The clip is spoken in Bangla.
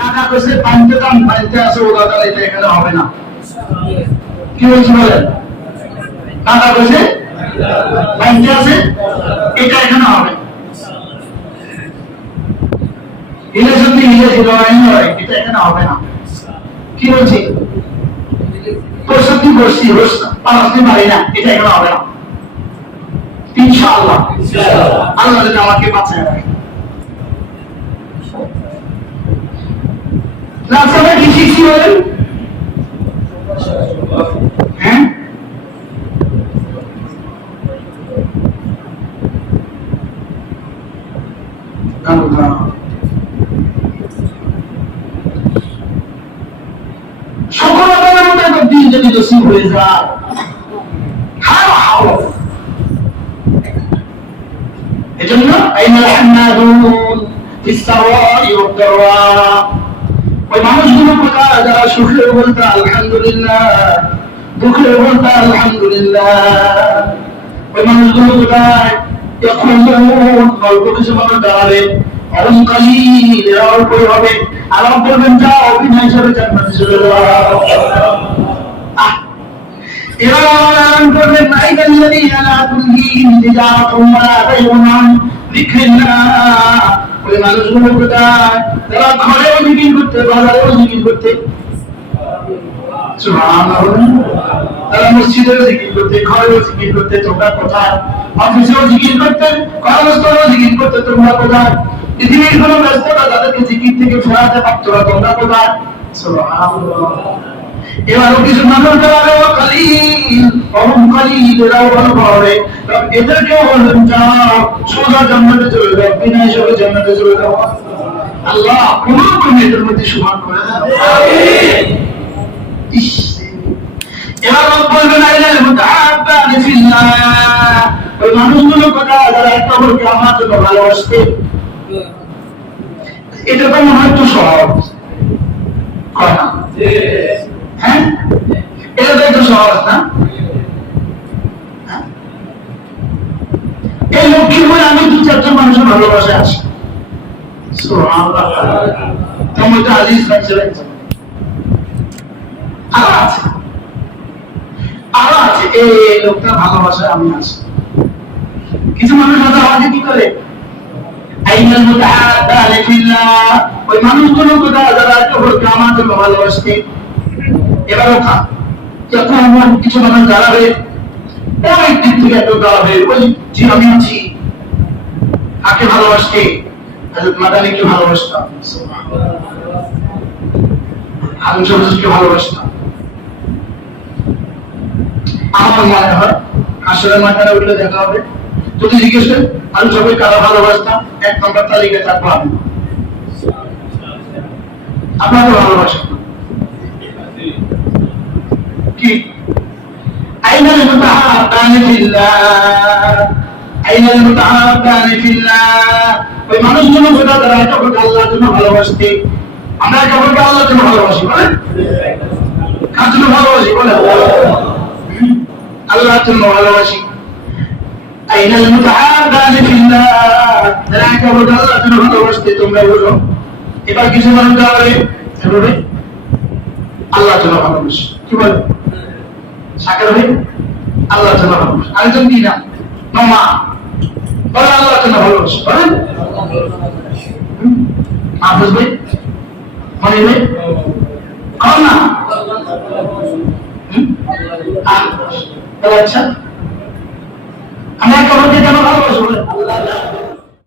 টাকা কইছে পানিতে দাম পানিতে আছে ওরা তাহলে এটা এখানে হবে না। কি বলছি বলেন? টাকা কইছে পানিতে আছে এটা এখানে হবে না। এটা যদি মিলে ছিল হয় এটা এখানে হবে না। কি বলছি? প্রস্তুতি করছি পালাতে পারি না এটা এখানে হবে না। ইনশাআল্লাহ আল্লাহ যদি আমাকে বাঁচায় রাখে। রাস্তাটা কি শিখছি বলেন? হ্যাঁ সফলতার মধ্যে একটা দিন যদি নসিব হয়ে যায় এজন্য আইনাল হান্নাদুন ফিস-সারাই ওয়াদ-দাররা ওই মানুষগুলো কোথায় যারা সুখে বলতে আলহামদুলিল্লাহ, দুঃখে বলতে আলহামদুলিল্লাহ। ওই মানুষগুলো কোথায়? ইয়াকুলুন অল্প কিছু মানুষ দাঁড়াবে, আরাম কালিল এরা অল্পই হবে, আরাম করবেন যাও অভিনয় হিসেবে জান্নাতে চলে যাও। এরা আরাম করবেন নাইকাল্লাযীনা লা তুলহিহিম তিজারাতুন ওয়ালা বাইউন আন যিকরিল্লাহ। ওই মানুষগুলো কোথায়? তারা ঘরেও জিকির করতে, বাজারেও জিকির করতে, সুবহানাল্লাহ। তারা মসজিদেও জিকির করতে, ঘরেও জিকির করতে, তোমরা কোথায়? অফিসেও জিকির করতে, কর্মস্থলেও জিকির করতে, তোমরা কোথায়? পৃথিবীর কোনো ব্যস্ততা তাদেরকে জিকির থেকে ফেরাতে পারত না, তোমরা কোথায়? সুবহানাল্লাহ। এবারও কিছু মানুষ দাঁড়াবে কালিল অহম কালিল এরাও ভালো হবে, এদেরকেও বলবেন যাও সোজা জান্নাতে চলে যাও, বিনা হিসাবে জান্নাতে চলে যাও। আল্লাহ কোন এদের মধ্যে সমান করে দেন। এবার বলবেন আইলাল মুতাহাব্বানি ফিল্লাহ। ওই মানুষগুলো কথা যারা একটা অপরকে আমার জন্য ভালোবাসতে, এটা তো মনে হয় একটু সহজ হয় না? হ্যাঁ এটা তো একটু সহজ না? এই লক্ষ্মী বলে আমি দু চারজন মানুষের ভালোবাসা আছে। সুবহানাল্লাহ। তোমার তো আজিজ লাগছে আরো আছে, আরো আছে। এই লোকটা ভালোবাসা আমি আছি। কিছু মানুষ কথা হয় কি করে? আইনাল মুতাহাব্বানি ফিল্লাহ। ওই মানুষগুলো কোথায় যারা একে আমার জন্য ভালোবাসতে। এবারও যখন কিছু মানুষ দাঁড়াবে, অনেক দিন থেকে এত দাঁড়াবে, ওই জি আমি আছি, কাকে ভালোবাসতে? হযরত মাদানীকে ভালোবাসতাম, হারুন চৌধুরীকে ভালোবাসতাম। আমার মনে হয় আসলে মাথায় উঠলে দেখা হবে, যদি জিজ্ঞেস করেন আমি সবাই কারা ভালোবাসতাম, 1 নম্বর তালিকায় থাকবো আমি। আপনাকে ভালোবাসতাম কি? আইনাল মুতাহাব্বানি ফিল্লাহ, আইনাল মুতাহাব্বানি ফিল্লাহ। ওই মানুষগুলো কোথা তারা একে আল্লাহর জন্য ভালোবাসতে। আমরা একে আল্লাহর জন্য ভালোবাসি, বলেন কার জন্য ভালোবাসি? বলেন আল্লাহর জন্য ভালোবাসি। আইনাল মুতাহাব্বানি ফিল্লাহ, তারা একে আল্লাহর জন্য ভালোবাসতে। তোমরা বলো এবার কিছু মানুষ দাঁড়াবে এভাবে আল্লাহর জন্য ভালোবাসি। কি বলে সাকের ভাই? আল্লাহর জন্য ভালোবাসি। আরেকজন কি না মামা বলে আল্লাহর জন্য ভালোবাসি, বলেন মাহফুজ ভাই, মনি ভাই কর না। আচ্ছা